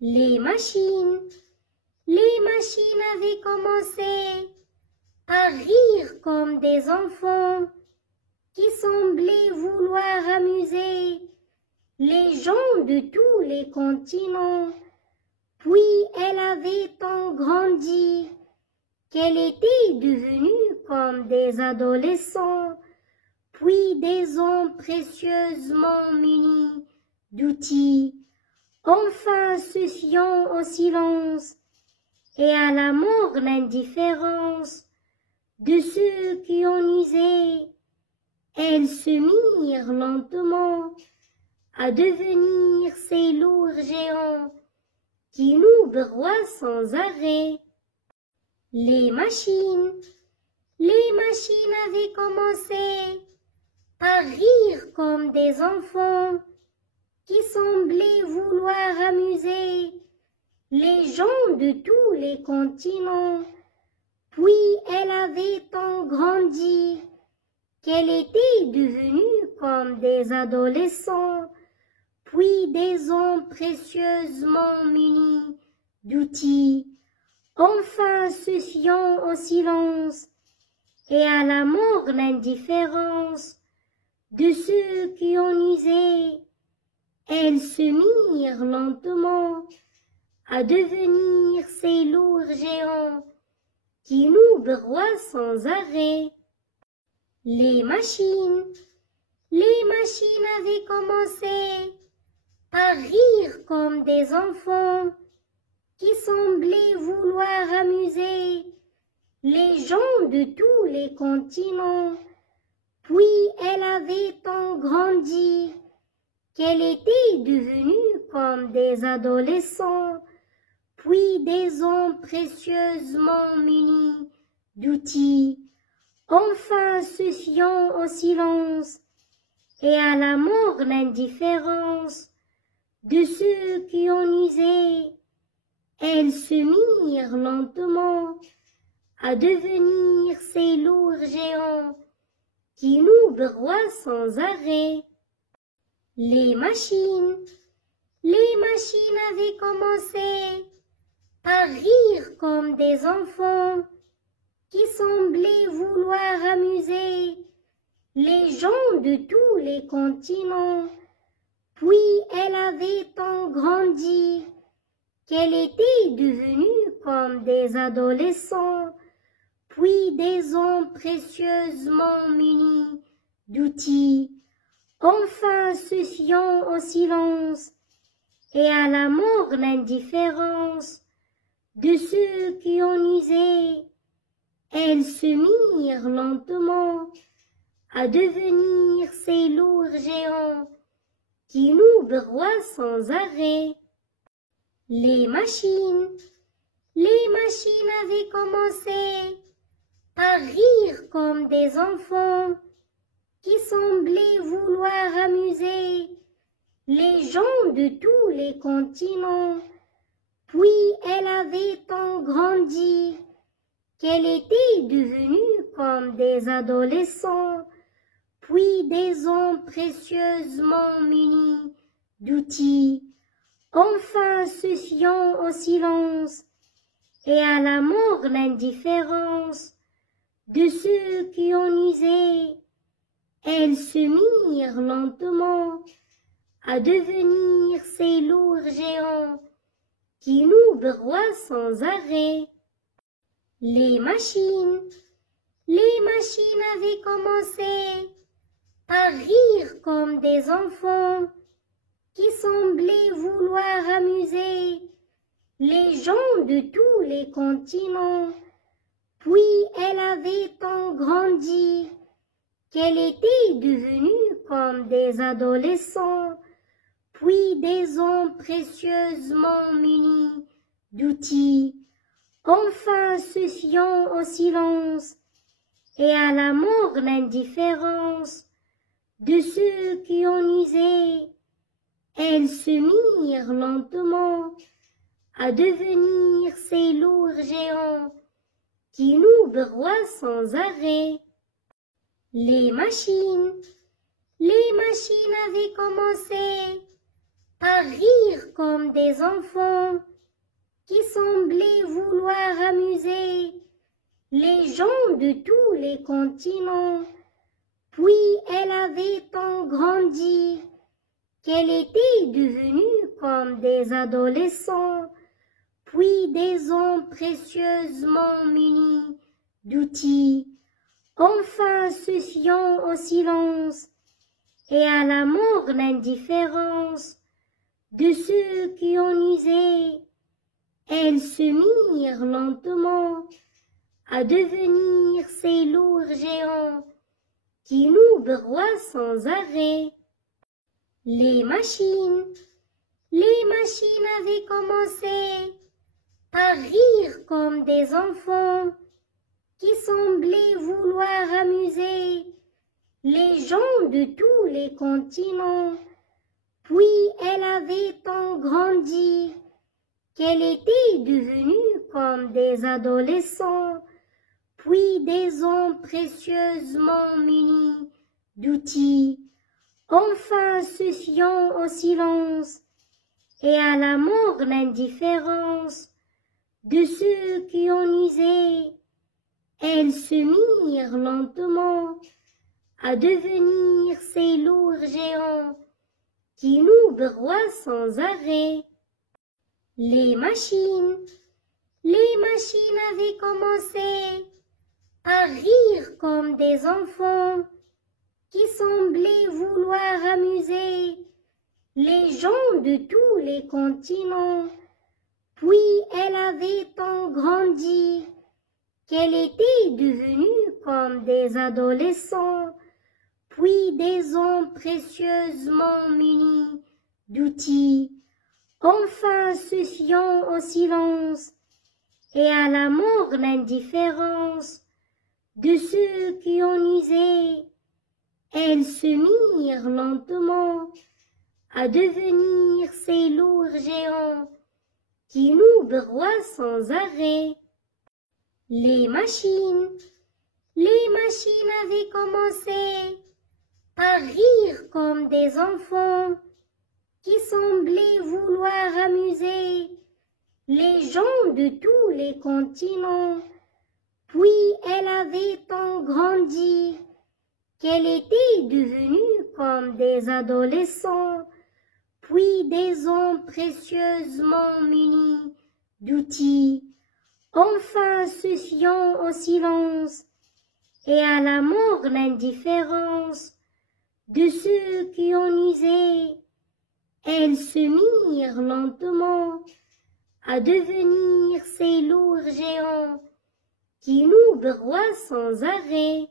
Les machines avaient commencé à rire comme des enfants qui semblaient vouloir amuser les gens de tous les continents. Puis elle avait tant grandi qu'elle était devenue comme des adolescents, puis des hommes précieusement munis d'outils, enfin se fiant au silence et à la morne indifférence de ceux qui en usaient. Elles se mirent lentement à devenir ces lourds géants qui nous broient sans arrêt. Les machines avaient commencé à rire comme des enfants qui semblaient vouloir amuser les gens de tous les continents. Puis elle avait tant grandi qu'elle était devenue comme des adolescents, puis des hommes précieusement munis d'outils, enfin se fiant au silence et à la morne indifférence de ceux qui en usaient. Elles se mirent lentement à devenir ces lourds géants qui nous broient sans arrêt. Les machines avaient commencé à rire comme des enfants qui semblaient vouloir amuser les gens de tous les continents. Puis elle avait tant grandi qu'elle était devenue comme des adolescents, puis des hommes précieusement munis d'outils, enfin se fiant au silence et à la morne indifférence de ceux qui en usaient. Elles se mirent lentement à devenir ces lourds géants qui nous broient sans arrêt. Les machines avaient commencé à rire comme des enfants qui semblaient vouloir amuser les gens de tous les continents. Puis elle avait tant grandi qu'elle était devenue comme des adolescents, puis des hommes précieusement munis d'outils, enfin se fiant au silence et à la morne indifférence de ceux qui en usaient. Elles se mirent lentement à devenir ces lourds géants qui nous broient sans arrêt. Les machines avaient commencé à rire comme des enfants qui semblaient vouloir amuser les gens de tous les continents. Puis elle avait tant grandi qu'elle était devenue comme des adolescents, puis des hommes précieusement munis d'outils, enfin se fiant au silence et à la morne indifférence de ceux qui en usaient. Elles se mirent lentement à devenir ces lourds géants qui nous broient sans arrêt. Les machines avaient commencé à rire comme des enfants qui semblaient vouloir amuser les gens de tous les continents. Puis elle avait tant grandi qu'elle était devenue comme des adolescents, puis des hommes précieusement munis d'outils, enfin se fiant au silence et à la morne indifférence de ceux qui en usaient. Elles se mirent lentement à devenir ces lourds géants qui nous broient sans arrêt. Les machines avaient commencé par rire comme des enfants qui semblaient vouloir amuser les gens de tous les continents. Puis elle avait tant grandi qu'elle était devenue comme des adolescents, puis des hommes précieusement munis d'outils, enfin se fiant au silence et à la morne indifférence de ceux qui en usaient. Elles se mirent lentement à devenir ces lourds géants qui nous broient sans arrêt. Les machines avaient commencé par rire comme des enfants qui semblaient vouloir amuser les gens de tous les continents. Puis elle avait tant grandi qu'elle était devenue comme des adolescents, puis des hommes précieusement munis d'outils, enfin se fiant au silence et à la morne indifférence de ceux qui en usaient. Elles se mirent lentement à devenir ces lourds géants qui nous broient sans arrêt. Les machines avaient commencé par rire comme des enfants qui semblaient vouloir amuser les gens de tous les continents. Puis elle avait tant grandi qu'elle était devenue comme des adolescents, puis des hommes précieusement munis d'outils, enfin se fiant au silence et à la morne indifférence de ceux qui en usaient. Elles se mirent lentement à devenir ces lourds géants qui nous broient sans arrêt. Les machines avaient commencé par rire comme des enfants qui semblaient vouloir amuser les gens de tous les continents. Puis elle avait tant grandi qu'elle était devenue comme des adolescents, puis des hommes précieusement munis d'outils, enfin se fiant au silence et à la morne indifférence de ceux qui en usaient. Elles se mirent lentement à devenir ces lourds géants qui nous broient sans arrêt.